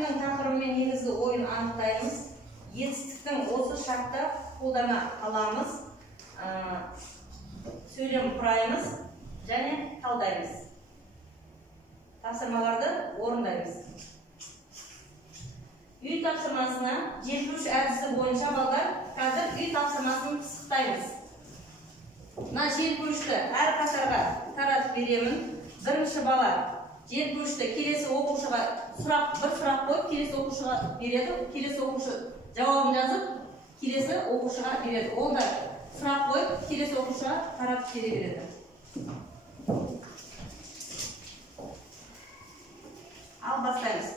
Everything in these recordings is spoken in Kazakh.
Әркімнің тақырыбымен негізгі ойын анықтаймыз. Етістіктің осы шартта қолдана аламыз, сөйлем құраймыз және талдаймыз. Тапсырмаларды орындаймыз. Үй тапсырмасына желпуіш әдісі бойынша балдар қазір үй тапсырмасын пысықтаймыз. Мына желпуішті әр қатарға таратып беремін. Бірінші бала желпуішті келесі оқушыға бір сұрақ қойып, келесі оқушыға береді. Келесі оқушы жауабын жазып, келесі оқушыға береді. Онда сұрақ қойып, келесі оқушыға таратып бере береді. Ал бастаймыз.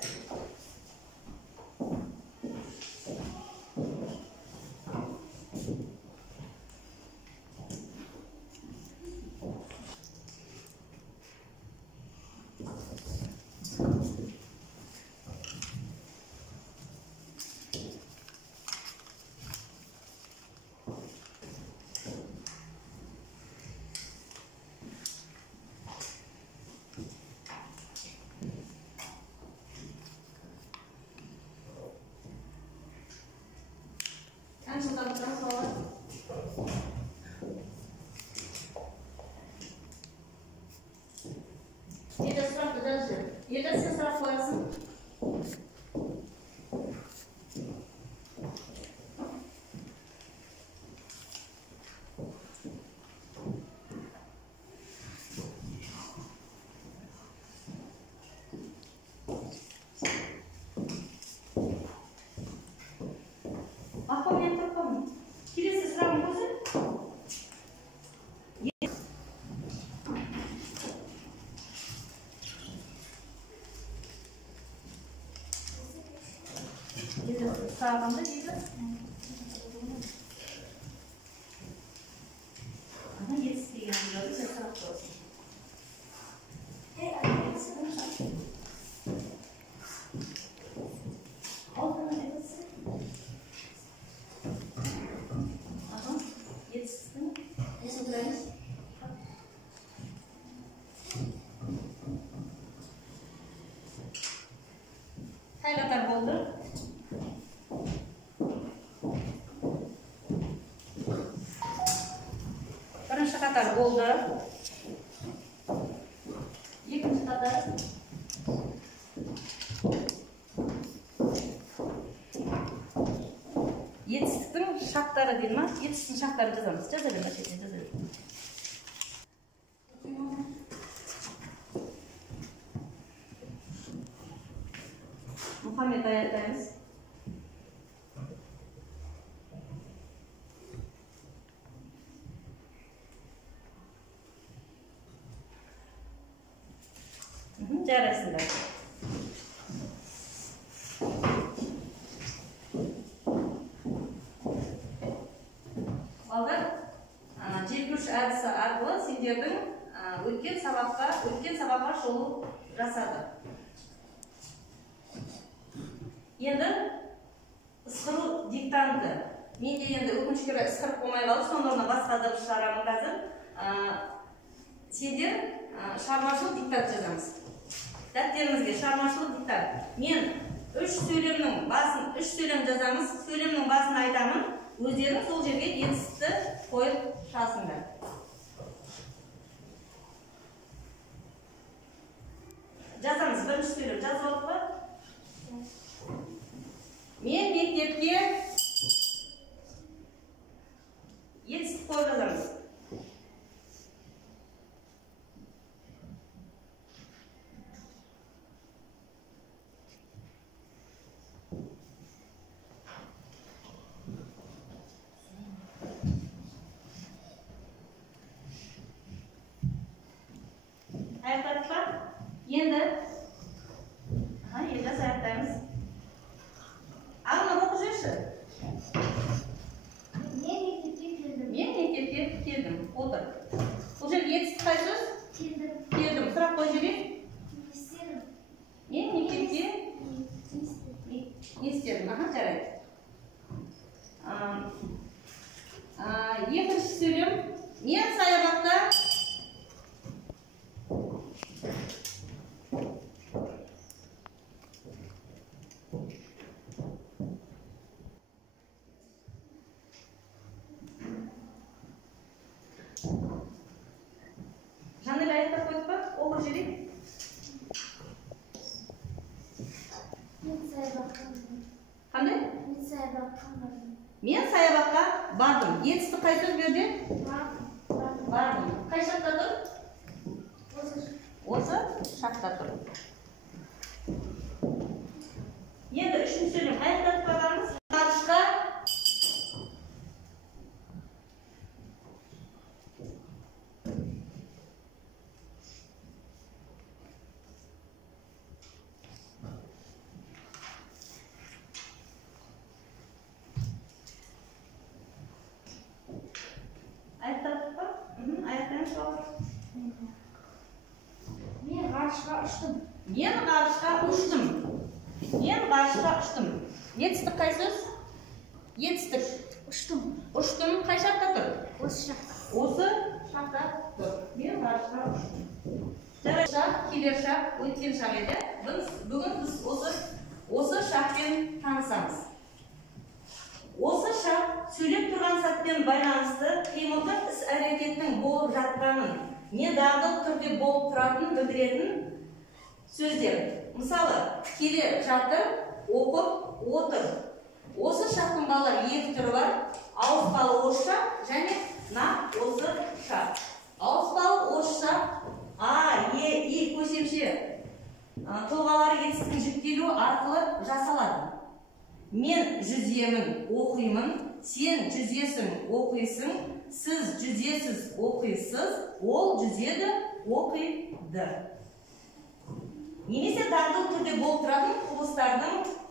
Eda sen sıra koyarsın. Bakın ne yapalım? Kilise sıra mı koysun? Sağlamda değil mi? Ama yetisi yanında bir taraf olsun. Oldu mu yetisi? Aha, yetisi mi? Nasıl durayız? Haylatar boldur. Birinchi qator bo'ldi. Ikkinchi qator. Yetishlikning shartlari deyman. Yetishlikning shartlarini yozamiz. Yozaveramiz. Muhammed ayetimiz. Carasında. Balдар, желпуіш әдісі арқылы сендердің өткен сабаққа шолу жасады. Енді ысқыру диктанты. Менде енді өкінішке ысқырып болмай қалды, соның орнына басқа дыбыс шығарамын қазір. Сендер шығармашылық диктант жазамыз. Дәптерімізге шығармашылық диктант. Мен үш сөйлем жазамыз. Сөйлемнің басын айтамын. Өздерің сол жерге етістікті қойып жазыңдар. Жазамыз. Бірінші сөйлем жазып алдық па? Мен мектепке етістік қойып жазамыз. Енді саяқтаймыз. Ағына оқы жүрші. Мен мектепке келдім. Отыр. Бұл жерге етістік қай сөз? Келдім. Сұрақ қой жерге? Мен мектепке не істедім? Жарайды. Екінші сөйлем. Мен саябақта оқып жүрейік. Қандай? Мен саябаққа бардым. Етісті қай сөз берді? Бардым. Қай шақта тұр? Осы шақта тұр. Енді үшінші сөйлем аяқтатып бағамыз. Ғарышқа ұштым. Етістік қай сөз? Етістік. Ұштым. Қай шақта тұр? Осы шақта тұр. Мен ғарышқа ұштым. Жарай шақ, келер шақ, өткен шақ еді. Бүгін біз осы шақпен танысамыз. Осы шақ сөйлеп тұрған сәтпен байланысты қимылдық іс-әрекеттің болып жатқанын, не дағдылы түрде болып тұратынын білдіретін сөздер. Мысалы, келе жатыр, оқып, отыр. Осы шақтың балалар екі түрі бар. Ауыспалы осы шақ және осы шақ. Ауыспалы осы шақ А, Е, И көсемше тұлғалары етістің жүктелуі арқылы жасалады. Мен жүземін, оқимын, сен жүзесің, оқисың, сіз жүзесіз, оқисыз, ол жүзеді, оқиды. Немесе дағдылы түрде болып тұратын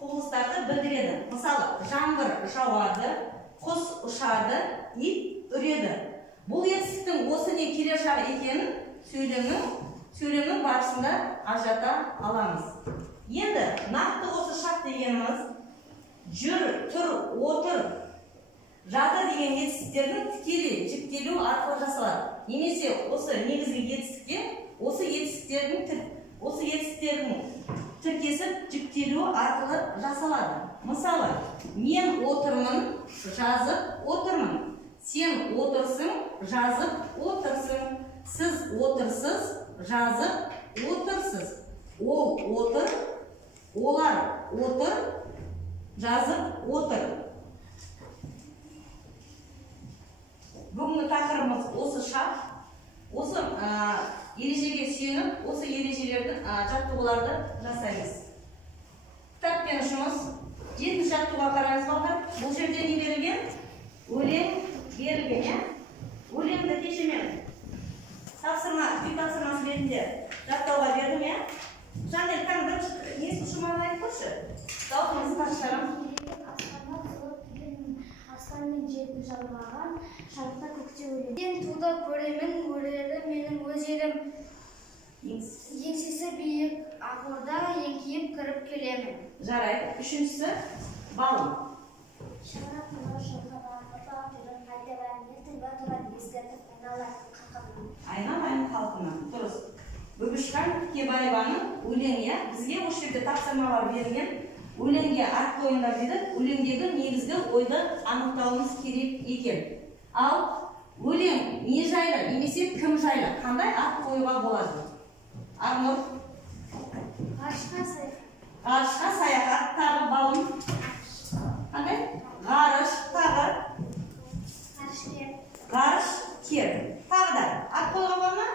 құбылыстарды білдіреді. Мысалы, жаңбыр жауады, құс ұшады, ит үреді. Бұл етістіктің осы не келер шағы екенін сөйлемнің барысында ажырата аламыз. Енді нақты осы шақ дегеніміз жүр, тұр, отыр, жатыр деген етістіктердің тікелей жіктелу арқылы жасалады. Немесе осы негізгі етістікке осы етістіктердің тіркесіп жүктелуі арқылы жасалады. Мысалы, мен отырмын, жазып отырмын. Сен отырсың, жазып отырсың. Сіз отырсыз, жазып отырсыз. Ол отыр, олар отыр, жазып отыр. Бүгінгі тақырыбымыз осы шақ. Осы ережеге сүйеніп, осы ережелерді жаттығуларды жасаймыз. Кітаппен жұмыс. 7-ші жаттығуға қараңыз балалар. Бұл жерде не берілген? Өлең берілген. Өлеңді кешемен үй тапсырмасы ретінде жаттауға бердім. Жанел, бір несін шумағын айтып көрші. Дауысымызды тапсырамыз. Аспанмен жерді жалмаған, шарықта көкте өлем. Сен туды көремін, өлері менің өз елім. Еңсесі биік ақорда, еңкейіп кіріп келемін. Жарайды. Үшіншісі балым. Шаңырақ мынау шылқып ағырда тұрын қайталар, ертің батыран ескертіп айналар қақырын. Айналайын халқына. Дұрыс. Бүбішхан Кебаеваның өлеңі. Бізге осы жерде тапсырмалар берілген. Өлеңге ат қойыңдар дейді. Өлеңдегі негізгі ойды анықтауымыз керек екен. Ал өлең не жайлы, немесе кім жайлы, қандай ат қоюға болады? Арнұр. Ғарышқа саяхат, тағы балым. Қандай? Ғарыш, тағы. Ғарышкер. Тағы да ат қойға болма?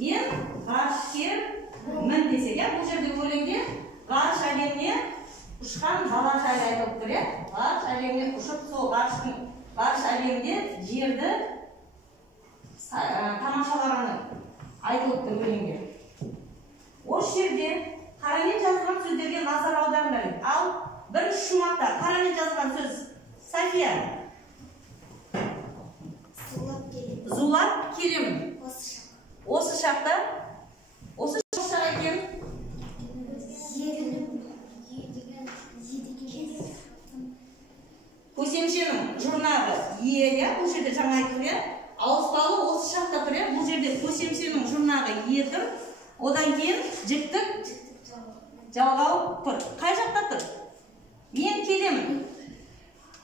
Мен ғарышкермін десек, бұл жерде өлеңде ғарыш әлеміне ұшқан бала жайлы айтылып тұр. Ғарыш әлеміне ұшып, сол ғарыш әлемінде жерді тамашалағаны айтылып тұр өлеңде. Осы жерде қарамен жазылған сөздерге назар аударыңдар. Ал бірінші шумақта қарамен жазылған сөз София. Зулап келемін. Осы шақта екен. Көсемшенің жұрнағы Е, бұл жерде жаңа айтылды. Ауыспалы осы шақта тұр. Бұл жерде көсемшенің жұрнағы Е-дір. Одан кейін жіктік жалғау тұр. Қай жақта тұр? Мен келемін.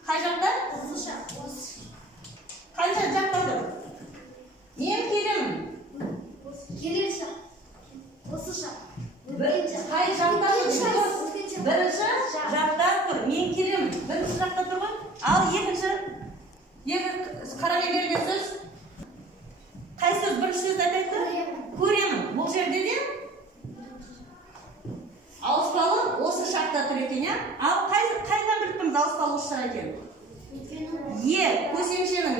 Қай жақта? Қай жақта тұр? Мен келемін. Келер Қай жақтан тұр? Бірінші жақтан тұр. Мен келемін. Бірінші жақта тұр ғой. Ал екінші қарамай берген сөз. Қай сөз бірінші сөз айтайды? Көремін. Бұл жерде де ауыспалы осы шақта тұр екен, иә? Ал қайдан біліп тұрмыз ауыспалы осы шақ екен? Көсемшенің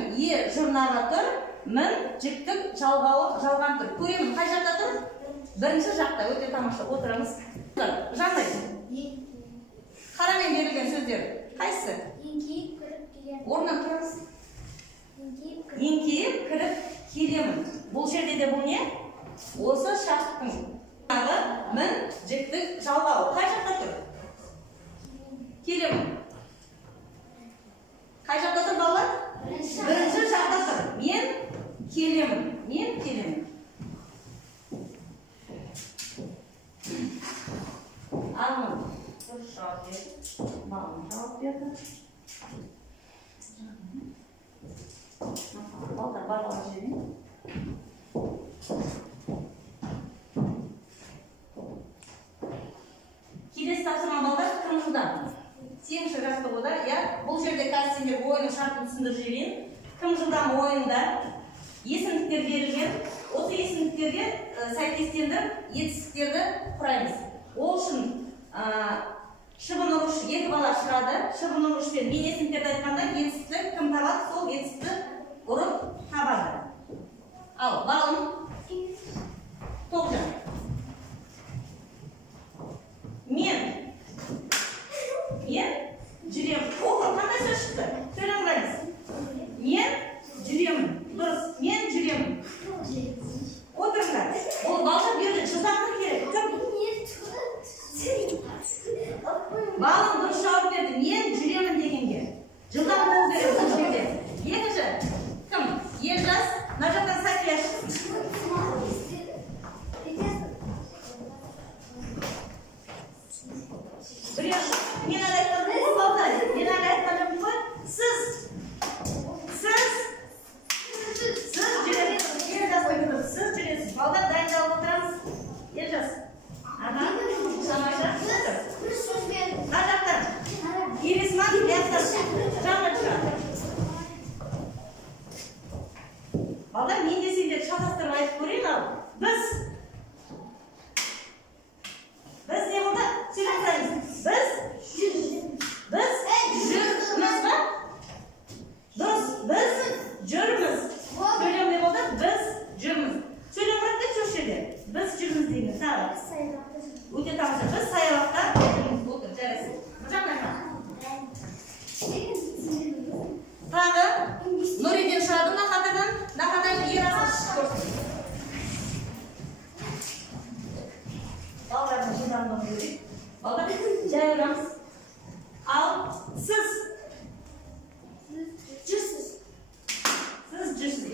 жұрнағы тұр, мін жіктік жалған тұр. Көремін, қай жақта тұр? Бірінші жақта, өте тамаша, отырамыз. Жаңдай, қарамен берілген сөздер қайсы? Еңкейіп кіріп келемін. Орнынан тұрыңыз. Еңкейіп кіріп келемін. Бұл жерде де бұл не? Осы шақтың жұрнағы, мін жіктік жалғау. Қай жақта тұр? Келемін. Қай жақта тұр балалар? Бірінші жақта тұр. Мен келемін. Ағым, дұрыс жауап берді. Балым жауап берді. Балдар барлығы жерден. Келесі тапсырма балдар кім жылдан? Сенші жастығыда, бұл жерде қазір ойының шартын түсіндіріп жіберейін. Кім жылдан ойында есімдіктер берілген, осы есімдіктерге сәйкестендіріп етістіктерді құраймыз. Ол үшін шыбын ұрыш, екі бала шығады. Шыбын ұрышпен мен есімдіктерді айтқанда етістікті кім табады, сол етістікті ұрып табады. Ал балым Тоғжан. Мен жүремін. Оқы, қандай сөз шықты? Сөйлеңіз. Мен жүремін. Дұрыс, мен жүремін. Отырыңдар. Ол балға берді, жылдамдық керек. Балым дұрыс жауап берді. Мен жүремін дегенге. Жылдам болу керек бұл жерде. Екінші, кім? Елжас, мына жақтан Сәкия шықсын. Мен әлі айтқан бұл балдар. Мен әлі айтқан жоқпын ғой. Сіз жүресіз. Сіз жүресіз. Балдар дайындалып отырамыз. Елжас. Самайша. Мына жақтан. Ересман, жаңа шығады. Балдар мен десеңдер шатастырып айтып көрейін ал. Біз не болды? Сөйлесеңіз. Біз жүрміз ба? Дұрыс, біз жүрміз. Сөйлем не болды? Біз жүрміз. Сөйлем құрап деп сөз жерде. Біз жүрміз дейміз. Тағы. Өте тамаша. Біз саябақта жүрміз. Отыр, жарайсың. Жаңа. Тағы Нұриден шығады нақадан ерасыз көрсін. Балалардың жылдамдығын көрейік. Балдар, жай орамыз. Ал, сіз жүрсіз.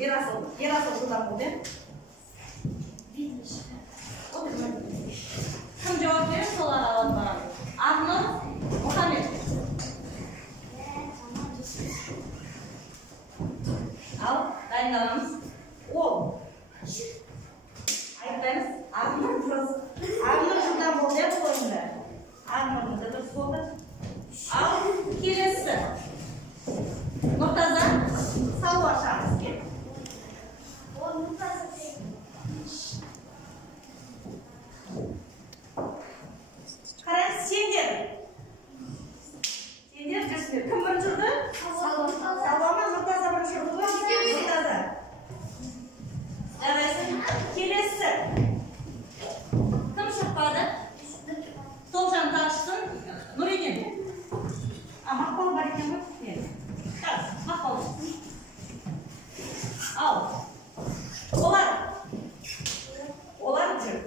Ерасыл жылдан болды. Кім жауап береді, сол аралап барады. Арнұр, Мұхаммед. Ал, дайындаламыз. Ол. Айтпаймыз. Арнұр дұрыс. Арнұр жылдан болды ойында. Арнұрдың да дұрыс болды. Ал, келесі. Нұртаза, сау ашамыз ке. Қараңыз, сендер жүрсіңдер. Кім бірінші ұрды? Салуама, Нұртаза бірінші ұрды ғой? Нұртаза. Жарайсың. Келесі. Кім шықпады? Тоғжан тағышсын. Нұриден. Мақпал бар екен ғой? Мақпал. Ал. Олар жүр.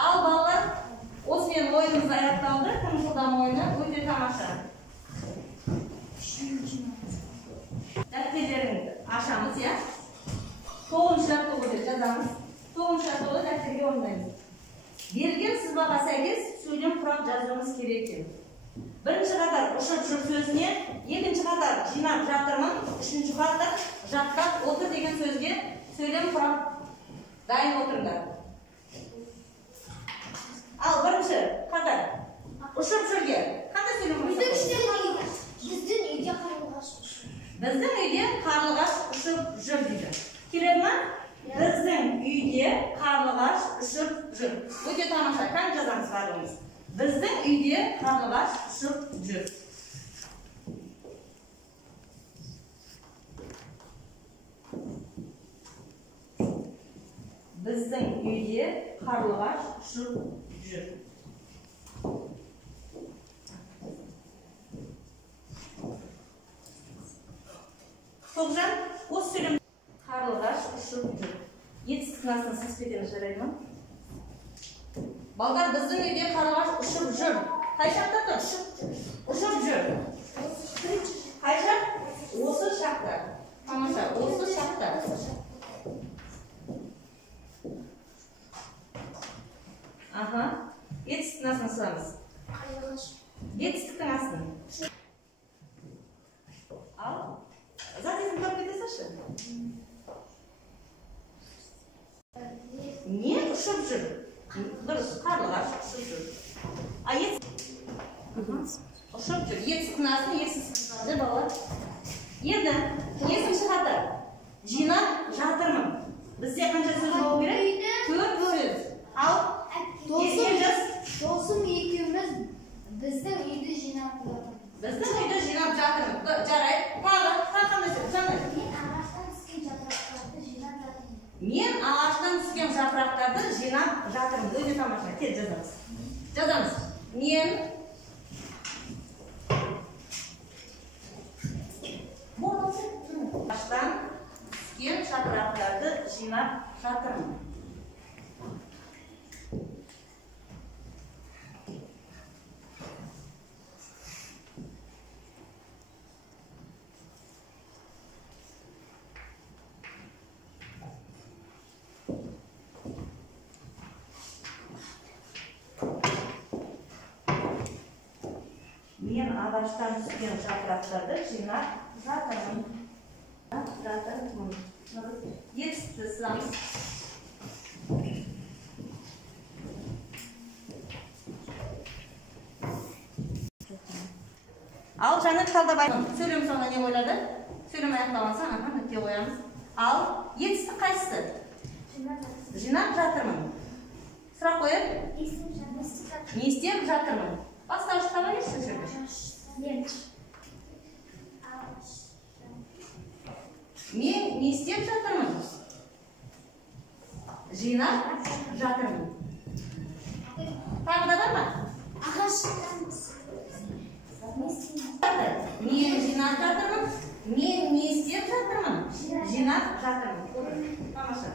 Ал балалар, осымен ойынымыз аяқталды. Кім жылдам ойыны өте тамаша. Дәптерлеріңді ашамыз, я? орындаймыз. Берілген сызбаға сәйкес сөйлем құрап жазуымыз керек екен. Бірінші қатар ұшып жүр сөзіне, екінші қатар жинап жатырмын, үшінші қатар жаттап отыр деген сөзге сөйлем құрап дайын отырыңдар. Ал бірінші қатар ұшып жүрге қандай сөйлем құрап? Біздің үйде қарлығаш ұшып. Біздің үйде қарлығаш ұшып жүр дейді. Келеді ма? Біздің үйде қарлығаш ұшып жүр. Өте тамаша. Қанша жазамыз барлығымыз? Біздің үйде қарлығаш ұшып жүр. Біздің үйде қарлығаш ұшып жүр. Тоғжан, осы сөйлем қарлығаш ұшып жүр. Етістіктің астына сыз кетеміз, жарайды ма? Балдар, біздің үйде қарлығаш ұшып жүр. Қай шақта тұр? Ұшып жүр. Қай шақ? Осы шақта. Тамаша, осы шақта. Аха. Етістіктің астына сызамыз. Етістіктің астына. Ал. Затезін көріп кетесінші? Не ұшып жүр? Дұрыс, қарлығаш ұшып жүр. Ұшып жүр. Етістіктің астына есіз балалар. Енді, екінші қатар. Жинап жатырмын. Бізде қанша сөз болу керек? 4 сөз. Ал, Досым екеуміз біздің үйді жинап жатырмыз. Біздің үйді жинап жатырмыз. Жарайды. Тағы қандай сөз? Мен ағаштан түскен жапырақтарды жинап жатырмын. Мен ағаштан түскен жапырақтарды жинап жатырмын. Өте тамаша. Кел жазамыз. Жазамыз. Мен ағаштан түскен жапырақтарды жинап жатырмын. Мен ағаштан түскен жапырақтарды жинап жатырмын. Етісті сызамыз. Ал Жанат Талдабай. Сөйлем соңына не ойлады? Сөйлем аяқталғанса, нүкте қоямыз. Ал етісті қайсысы? Жинап жатырмын. Сұрақ қойып? Не істеп жатырмын? Бастауыш таба берші жүрді. Мен не істеп жатырмын? Жинап жатырмын. Тағы да бар ма? Мен жинап жатырмын. Мен не істеп жатырмын? Жинап жатырмын. Тамаша.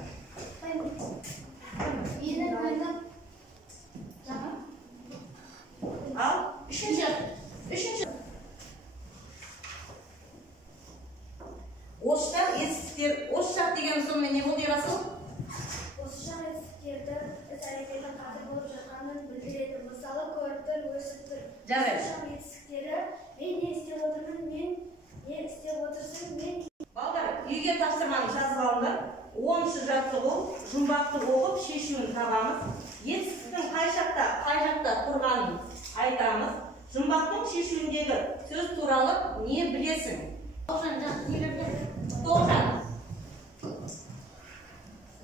Ал, үшінші. Осыштар етістіктер. Осыштар деген сонымен не болды Ерасыл? Осыштар етістіктерді іс-әрекеттің қазір болып жатқанын білдіреді. Мысалы, көріп тұр, өсіп тұр. Жарайды. Осыштар етістіктері мен не істеп отырмын, мен не істеп отырсың, мен... Балдар, үйге тапсырманы жазып алыңдар. 10-шы жаттығу, жұмбақты оқып, шешуін табамыз. Етістіктің қай жақта тұрғанын айтамыз. Жұмбақтың шешуіндегі сөз туралы не білесің? Тоғжан.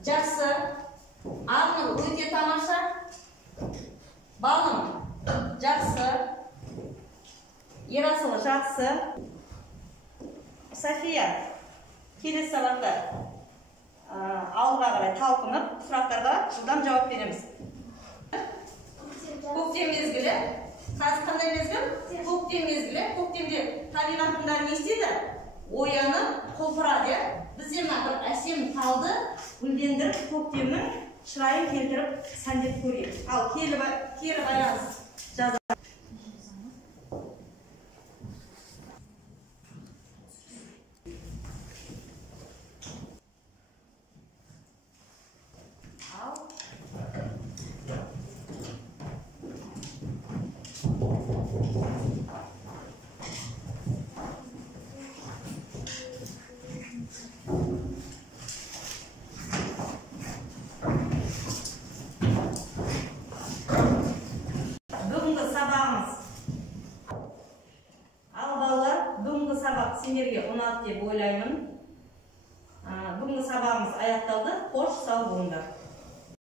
Жақсы. Арның өте тамаша. Балым. Жақсы. Ерасыл жақсы. София. Келесі сабақта алға қарай талпынып, сұрақтарға жылдам жауап береміз. Көктем мезгілі. Қазір қандай мезгіл? Көктем мезгілі. Көктемде табиғаттың не істейді? Оянып, құлпырады. Бізде мына бір әсем талды гүлдендіріп, көктемнің шырайын келтіріп, сәндеп көрейік. Ал кері байланыс жазамыз. Бүгінгі сабағымыз. Ал балалар, бүгінгі сабақ сендерге ұнады деп ойлаймын. Бүгінгі сабағымыз аяқталды. Қош сау болыңдар.